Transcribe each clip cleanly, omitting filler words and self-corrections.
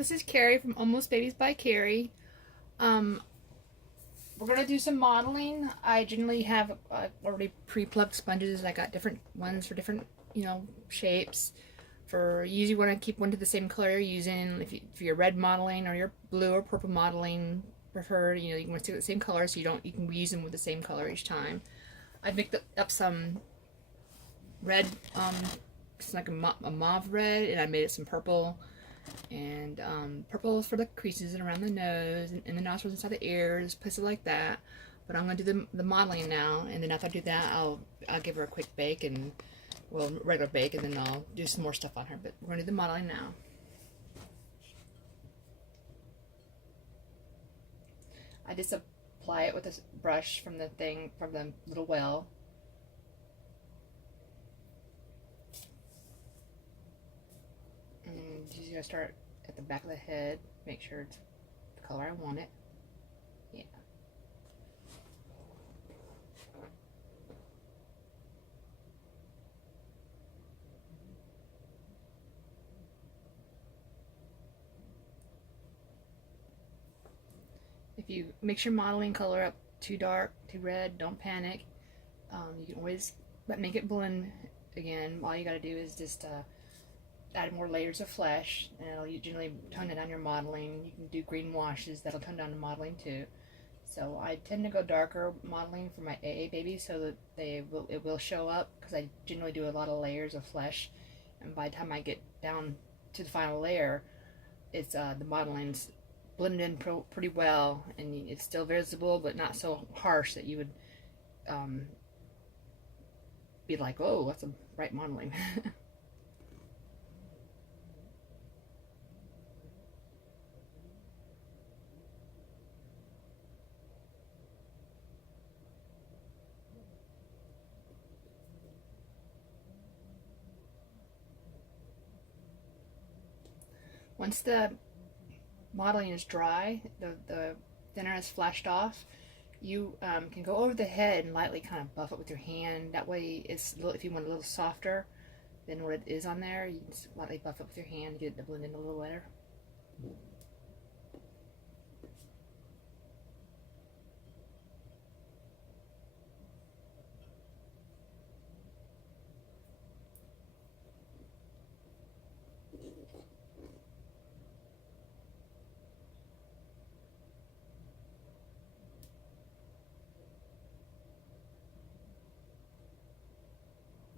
this is Carrie from Almost Babies by Carrie. Um, we're gonna do some modeling. I generally have already pre-plucked sponges. I got different ones for different, shapes. For you usually want to keep one to the same color you're using. For your red modeling or your blue or purple modeling preferred, you want to stick with the same color so you can reuse them with the same color each time. I picked up some red, it's like a mauve red, and I made it some purple. And purple is for the creases and around the nose and the nostrils, inside the ears, places like that. But I'm gonna do the modeling now, and then after I do that, I'll give her a quick bake and regular bake, and then I'll do some more stuff on her. But we're gonna do the modeling now. I just apply it with this brush from the little well. And you're gonna start at the back of the head, make sure it's the color I want it. Yeah. If you mix your modeling color up too dark, too red, don't panic. You can always make it blend again. All you gotta do is just add more layers of flesh, and it'll generally tone down your modeling. You can do green washes, that'll tone down the modeling too. So I tend to go darker modeling for my AA babies so that it will show up, because I generally do a lot of layers of flesh, and by the time I get down to the final layer, it's the modeling's blended in pretty well, and it's still visible but not so harsh that you would be like, oh, that's a bright modeling. Once the modeling is dry, the thinner is flashed off, you can go over the head and lightly kind of buff it with your hand. That way, if you want a little softer than what it is on there, you can just lightly buff it with your hand to get it to blend in a little better.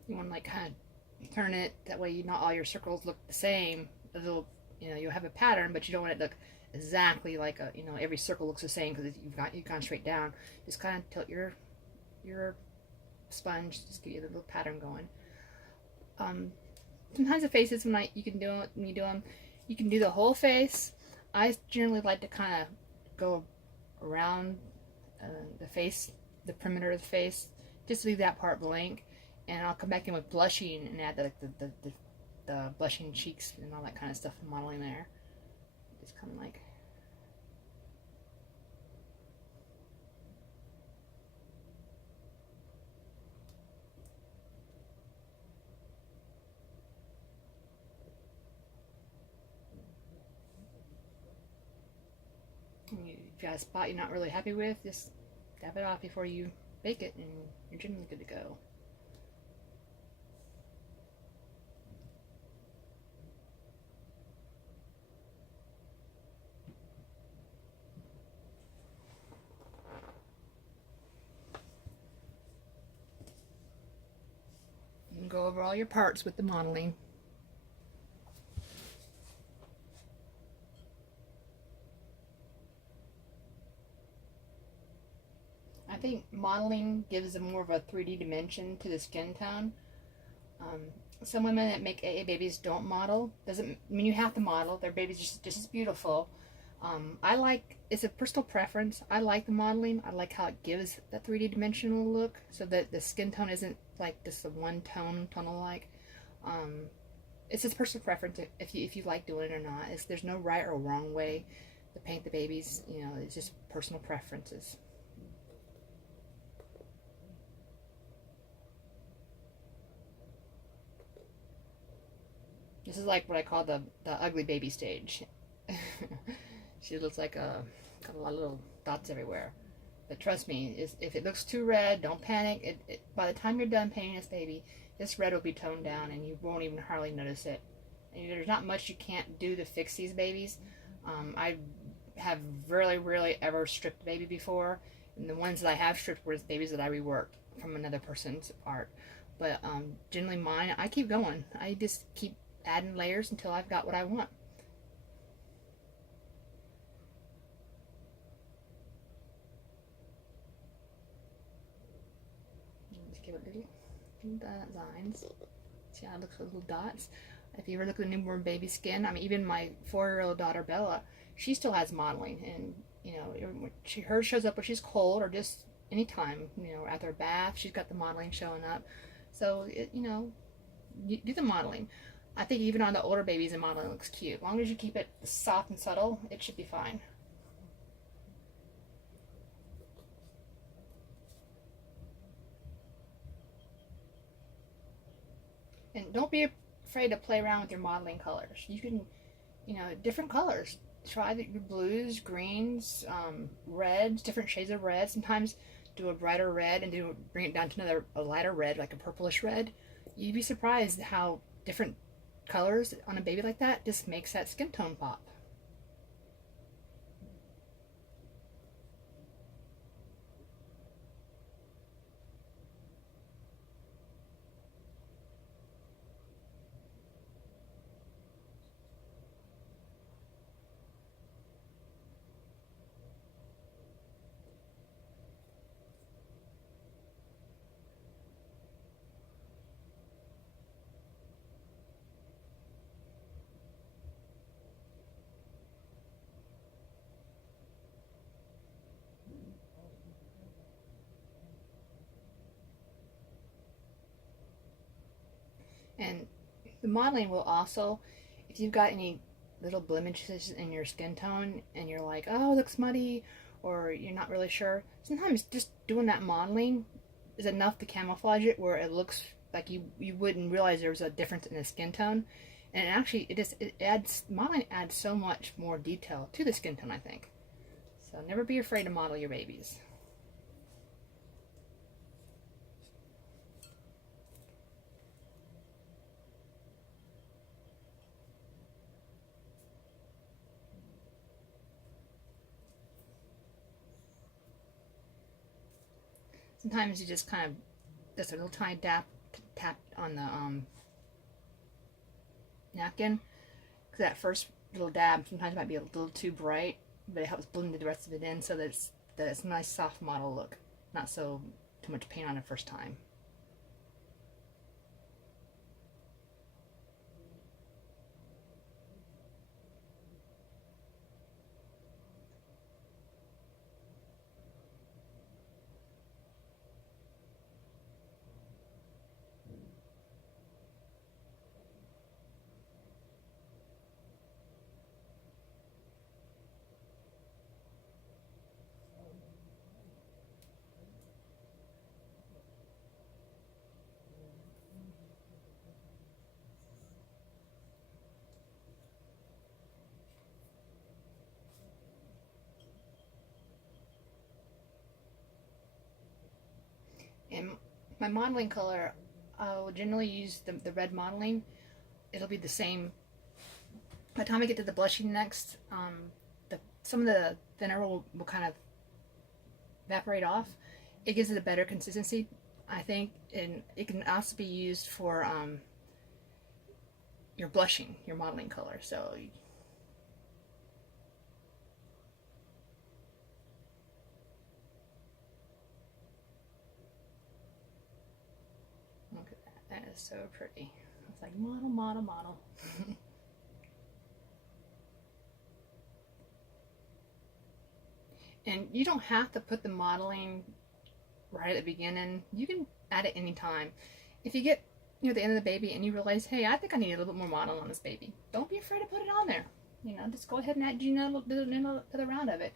You want to kind of turn it that way not all your circles look the same. You'll have a pattern, but you don't want it to look exactly like every circle looks the same, because you've gone straight down. Just kind of tilt your sponge, just get you a little pattern going. Sometimes the faces, when you do them, you can do the whole face. I generally like to kind of go around the face, the perimeter of the face, just leave that part blank. And I'll come back in with blushing and add the blushing cheeks and all that kind of stuff and modeling there. Just kind of like. If you got a spot you're not really happy with, just dab it off before you bake it, and you're generally good to go. Go over all your parts with the modeling. I think modeling gives them more of a 3D dimension to the skin tone. Some women that make AA babies don't model. Doesn't mean you have to model. Their baby's just as beautiful. It's a personal preference. I like the modeling. I like how it gives that 3D dimensional look, so that the skin tone isn't like just a one tonal like. It's just personal preference if you like doing it or not. There's no right or wrong way to paint the babies. It's just personal preferences. This is like what I call the ugly baby stage. She looks like got a lot of little dots everywhere. But trust me, if it looks too red, don't panic. By the time you're done painting this baby, this red will be toned down and you won't even hardly notice it. And there's not much you can't do to fix these babies. I have really, rarely ever stripped a baby before. And the ones that I have stripped were babies that I reworked from another person's art. But generally mine, I keep going. I just keep adding layers until I've got what I want. Just give it little lines. See how it looks with little dots? If you ever look at the newborn baby skin, I mean, even my 4-year-old daughter Bella, she still has mottling, and you know, hers shows up when she's cold or just anytime, you know, after a bath, she's got the mottling showing up. So, you know, you do the mottling. I think even on the older babies, the mottling looks cute. As long as you keep it soft and subtle, it should be fine. And don't be afraid to play around with your mottling colors. You can, you know, different colors. Try your blues, greens, reds, different shades of red. Sometimes do a brighter red and bring it down to a lighter red, like a purplish red. You'd be surprised how different colors on a baby like that just makes that skin tone pop. And the mottling will also, if you've got any little blemishes in your skin tone and you're like, oh, it looks muddy, or you're not really sure, sometimes just doing that mottling is enough to camouflage it where it looks like you wouldn't realize there was a difference in the skin tone. And actually, mottling adds so much more detail to the skin tone, I think. So never be afraid to model your babies. Sometimes you just kind of, just a little tiny tap on the napkin, because that first little dab sometimes might be a little too bright, but it helps blend the rest of it in so that it's a nice soft model look, not so too much paint on the first time. And my modeling color, I will generally use the red modeling. It'll be the same. By the time I get to the blushing next, some of the thinner will kind of evaporate off. It gives it a better consistency, I think, and it can also be used for your blushing, your modeling color. So look at that. That is so pretty. It's like model, model, model. And you don't have to put the modeling right at the beginning. You can add it anytime. If you get near the end of the baby and you realize, hey, I think I need a little bit more model on this baby, don't be afraid to put it on there. You know, just go ahead and add a little bit to the round of it.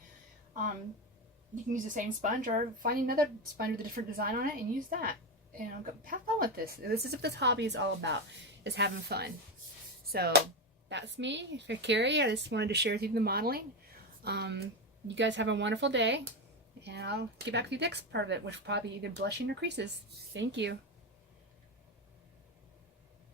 You can use the same sponge or find another sponge with a different design on it and use that. You know, have fun with this. This is what this hobby is all about, is having fun. So that's me, Carrie. I just wanted to share with you the modeling. You guys have a wonderful day, and I'll get back to the next part of it, which will probably be either blushing or creases. Thank you.